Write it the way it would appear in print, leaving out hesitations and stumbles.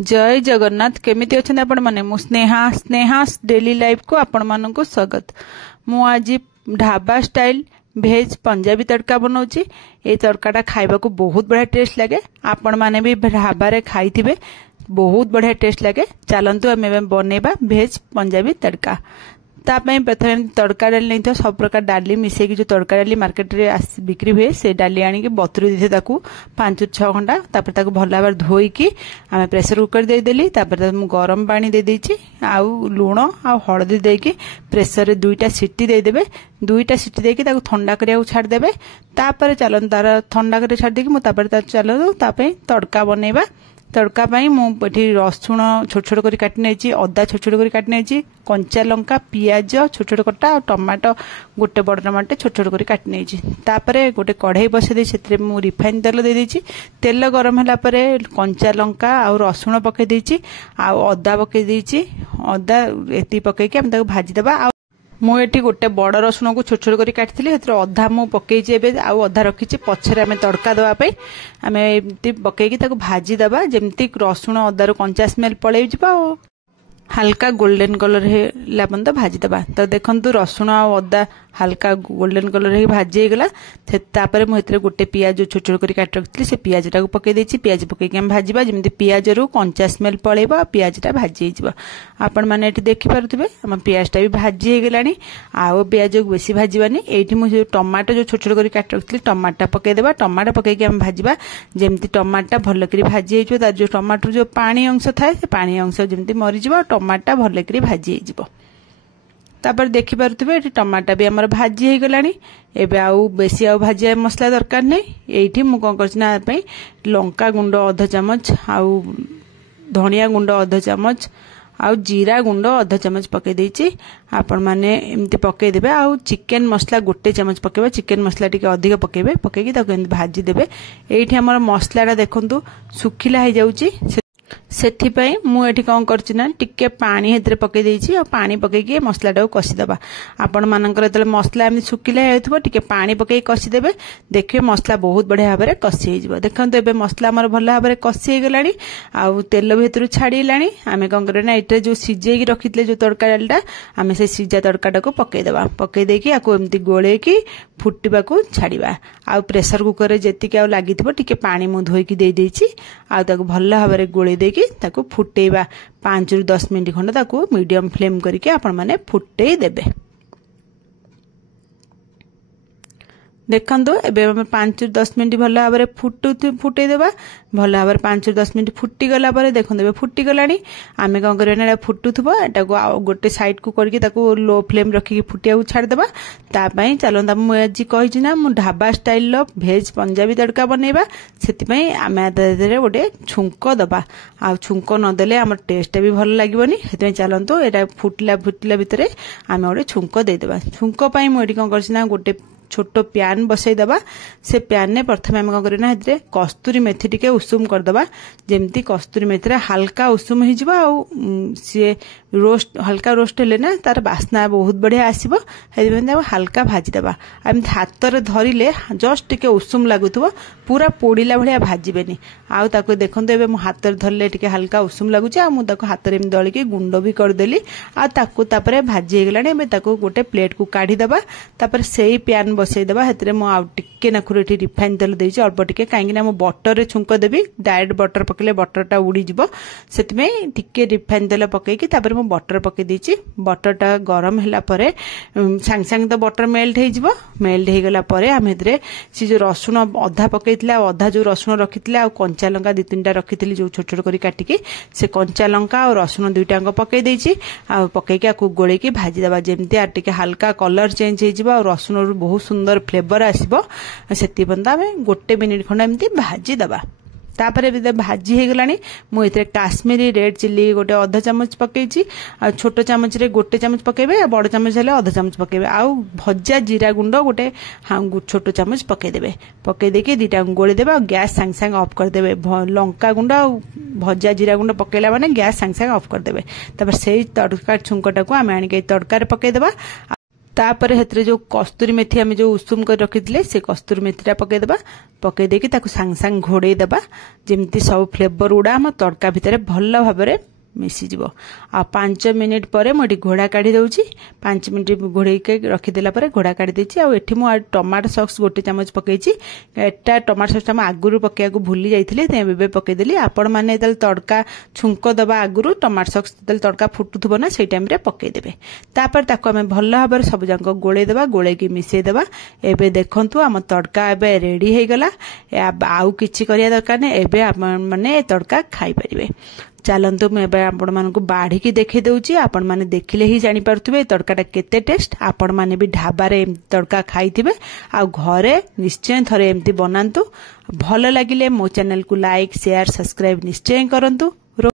जय जगन्नाथ केमिति अछन आपण माने मु स्नेहा डेली लाइफ को आपण मानन को स्वागत। मु आज ढाबा स्टाइल भेज पंजाबी तड़का बनाऊची। ये तड़काटा खाइबा को बहुत बढ़िया टेस्ट लगे। आपण माने भी ढाबा रे खाइथिबे, बहुत बढ़िया टेस्ट लगे। चलंतु आमे बनेबा भेज पंजाबी तड़का। प्रथम तड़का डाली नहीं था सब प्रकार डाली मिसेकी जो तड़का डाली मार्केट रे बिक्री हुए से डाली आनी बतुरी दी थे 5-6 घंटा। तापर भल भाव धोईकी आम प्रेसर कुकर दे देली। मु गरम पानी दे देछि आउ लुण आ हळदी देकी प्रेसर रे 2टा सीटी दे देबे। 2टा सीटी देकी ताको ठंडा करिया छाड़ देबे। तापर चलन तार ठंडा करिया छाड़ देकी मु तापर चलन तापे तड़का बनेबा। तड़का पाई मुझे रसुण छोट छोट कर काटी नहीं, अदा छोट छोट कर काटी नहीं, कंचा लंका पियाज छोट छोट कटा और टमाटो गोटे बड़ टमाटो छोट छोट कर काटी नहीं। गोटे कढ़ाई बसई से रिफाइन तेल दे देछि। तेल गरम होला परे कंचा लंका आ रसुण पकई देछि आ अदा पकई देछि। अदा एति पकईकी हम ताको भाजी देबा। मुझे गोटे बड़ रसुण को छोट छोट कर काटी अधा मु पकई अधा रखी पछरे आम तड़का देवाई आम एमती पकईकी भाजी देबा जमती रसुण अदार कंचा स्मेल पलि जाओ हल्का गोल्डन कलर है पर्यंत भाजी देबा। तो देखंतु रसुण आ अदा हल्का गोल्डन कलर ही भाजी गला। तापर मुझे गोटे पियाज छोट छोट कर काट रखी से पियाजटा को पकई देछि। पियाज पकईकी हम भाजीबा जमती पियाज रु कंचा स्मेल पलैब पियाजटा भाजी हो। आपण मैंने ये देखिपे आम पियाजटा भी भाजी हो गलानी। आउ पियाज को बेसी भाजबानी। ये मुझे टमाटो जो छोट छोट कर काट रखी टमाटा पकईदेबा। टमाटो पकईकी हम भाजीबा जमती टमाटा भलक भाजी हो। तार जो टमाटर जो पानी अंश थाए से पानी अंश जमती मरीज टमाटा भलक भाजी हो। तापर देखि पारुथिबे एठी टमाटा भी हमर भाजी हे गलानी। एबे आउ बेसी आउ भाजी मसला दरकार नै। एठी मु कोन करछि ना पई लंका गुंड आधा चमच आउ धनिया गुंड आधा चमच आउ जीरा गुंड आधा चमच पके देछि। आपण माने एमती पके देबे। आउ चिकन मसला गोटे चमच पकेबे। चिकन मसला टिके अधिक पकेबे। पकेकी ताको एमती भाजी देबे। एठी हमर मसलाटा देखंतु सुखिला हे जाउची। सेथिपाई मु एठी कौन करछि ना टिके पानी हेतरे पके देछि आ पानी पकेकी मसलाटा को कसी देबा। आपण मानकर तले मसला एमि सुकिला हेतबो टिके पानी पकेकी कसी देबे। देखिए मसला बहुत बढ़िया भाबरे कसी हे जिवो। देखंतु एबे मसला हमर भल भाबरे कसी हे गलानी। आ तेल भितरु छाडी लानी। आमे कौन करे ना एटे जो सिजेकी रखितले जो तड़का डालटा आमे से सिजा तड़काटा को पके देबा। पके देकी आको एमती गोळेकी फुटिबा को छाडीबा। आ प्रेशर कुकर रे जेतिके आ लागिथिबो टिके पानी मु धोईकी दे देछि। आ ताको भल भाबरे गोळे देकी ताको फुटेबा 5 ରୁ 10 मिनिट खंड ताको मीडियम फ्लेम करके आपण माने फुटेई देबे। देखंतु एबे हम 5 ରୁ 10 मिनिट भल भाबरे फुटेई देबा। भल भाबरे 5 ରୁ 10 मिनिट फुटी गला परे देखंतु एबे फुटी गलानी। आमे कोन करबे ना फुटुथबो एटा को गोटे साइड को करके ताको लो फ्लेम रखी फुटिया को छाड़ देबा। ता पई चलंदा मु आज कहि छि ना मु ढाबा स्टाइल लो भेज पंजाबी तड़का बनेबा। सेति पई आमे आदरे गोटे छुंको दबा। आ छुंको न देले हमर टेस्ट भी भल लागिवनी। सेति पई चलंतु एटा फुटला भितरे आमे गोटे छुंको दे देबा। छुंको पई मु एठी कोन करछि ना गोटे छोट प्यान बसई दबा। से प्यान ने प्रथम आम कौन करना हेतरे कस्तूरी मेथी टिके उषुम कर दबा। जेमती कस्तूरी मेथी हल्का उषुम हो जिवो। आ सी रोस्ट हल्का रोस्ट हेले ना तार बास्ना बहुत बढ़िया आसीबो। हेदिबे हल्का भाजी दबा। एम हाथ रे धरिले जस्ट टिके उषुम लागुथबो, पूरा पोड़ीला भलिया भाजीबेनी। आउ ताको देखंतु एबे मु हाथ रे धरले टिके हल्का उषुम लागुची। आ मु ताको हाथ रे दळी के गुंड भी कर देली। आ ताको तापरे भाजी हे गलानी। एबे ताको गोटे प्लेट को काढी दबा। तापर सेही प्यान बसई देबा। हेतरे मु आउ टिके नखुर एठी रिफाइन तेल देछि अल्प टिके, काहेकि ना मु बटर रे छुंको देबी। डायरेक्ट बटर पकेले बटरटा उड़ी जिवो। सेतमे टिके रिफाइन तेल पकेकी तापर मु बटर पके देछि। बटरटा गरम होला परे सांग सांग तो बटर मेल्ट हे जिवो। मेल्ट हे गला परे हम हेतरे सी जो रसुण अधा पकेइतला अधा जो रसुण रखितला आ कंचा लंका 2-3टा रखितली जो छोट छोट करी काटिकी से कंचा लंका और रसुण 2टांग पके देछि। आ पकेकी आकु गोळेकी भाजी देबा। जेमती आ टिके हल्का कलर चेंज हे जिवो। और रसुण रु बहुत सुंदर फ्लेवर आसीबो। सेति बंदा में गोटे मिनिट खंड एमती भाजी दबा। तापरे भाजी हे गलानी। मु एते काश्मीरी रेड चिल्ली गोटे आधा चमच पकेछि। आ छोट चामच रे गोटे चमच पकेबे। बड़ चामच हेले आधा चमच पकेबे। आ भजा जीरा गुंड गोटे छोट चामच पके देबे। पके देके 2टा गोळी देबे। गैस सांग सांग ऑफ कर देबे। लंका गुंड आ भजा जीरा गुंड पकेला माने गैस सांग सांग ऑफ कर देबे। तापर सेही तड़का छुंकटा को आमे आनी के तड़का रे पके देबा। तापर हेतरे जो कस्तूरी मेथी आम जो उषुम कर रखी से कस्तूरी मेथीटा पकईदेवा पकई देकी सांग सांग घोड़े देवा जमती सब फ्लेवर गुड़ा आम तड़का भितर भल भाव मिसीज आ 5 मिनिट पर मुझे घोड़ा काढ़ी दूची 5 मिनिट घोड़े रखीदेला घोड़ा काढ़ी देची आठी मु टमाटो सॉस गोटे चामच पकई एटा टमाटो सॉस आगुरी पकड़ा भूली जाइए पकईदेली आपण मैंने तड़का छुंक दबा आगुरी टमाटो सॉस तड़का फुटुथबो ना से टाइम पकईदेवे तापर ताको आम भल भाव सब जाक गोलेदेवा गोलेकी मिसेदेवा एबे देखंतु आम तड़का एबे रेडी हो गला आउ किछि करिया दरकार नै एबे माने तड़का खाई परिबे चलतु मुझे आपण मानक बाढ़ी देखी दूची आपण मैंने देखिले ही जानी पारुथिबे तड़काटा केते टेस्ट आपण मैंने भी ढाबारे तड़का खाइथिबे आ घरे निश्चय थरे एमती बनांतु भल लागिले मो चैनल को लाइक शेयर सब्सक्राइब निश्चय करंतु।